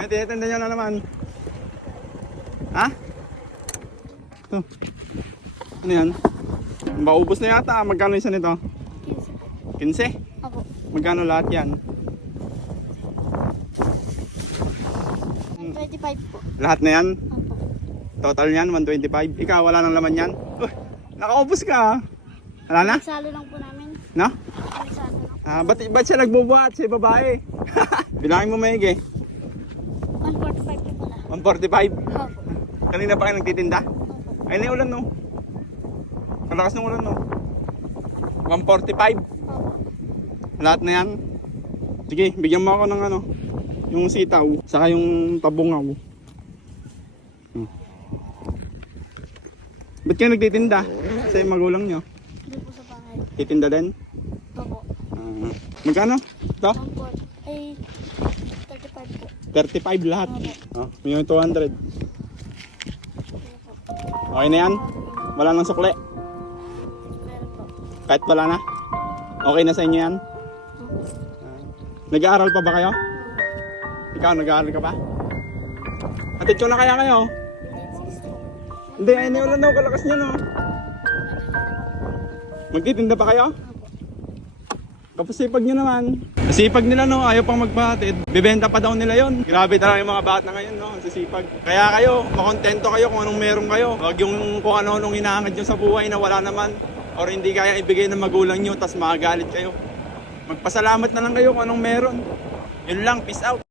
Ay, tinitinda nyo na naman. Ha? Ito. Ano yan? Maubos na yata. Magkano isa nito? 15? 15? Opo. Magkano lahat yan? 25 po. Lahat na yan? Opo. Total yan, 125. Ikaw, wala nang laman yan? Nakaubos ka. Wala na? Nagsalo lang po namin. No? Nagsalo lang. Ah, ba't siya nagbubuhat? Si babae. Bilangin mo maigi. 145 po pala. 145. Opo. Kanina pa kayo nagtitinda? Opo. Ay, na yung ulan no. Kalakas ng ulan no. 145. Opo. Lahat na yan. Sige, bigyan mo ako ng ano. Yung sitaw, saka yung tabungaw. Ba't kayo nagtitinda? Sa magulang nyo. Hindi po sa bahay. Titinda din? Opo. Magkano? Ito? 140. Ay, 35 po. 35 lahat. Opo. Oh, may 200. Okay na yan? Wala nang sukle? Meron po. Kahit wala na? Okay na sa inyo yan? Opo. Nag-aaral pa ba kayo? Ikaw, nag-aaral ka pa? Atid ko na kaya kayo? Hindi, ay niulan daw kalakas niya no. Magtitinda pa kayo? Kapasipag nyo naman. Sipag nila no, ayaw pang magpahatid. Bibenta pa daw nila yon. Grabe talaga yung mga bata ngayon no, ang sisipag. Kaya kayo, makontento kayo kung anong meron kayo. Huwag yung kung ano-anong inaangad nyo sa buhay na wala naman. Or hindi kaya ibigay ng magulang nyo, tas magagalit kayo. Magpasalamat na lang kayo kung anong meron. Yun lang, peace out.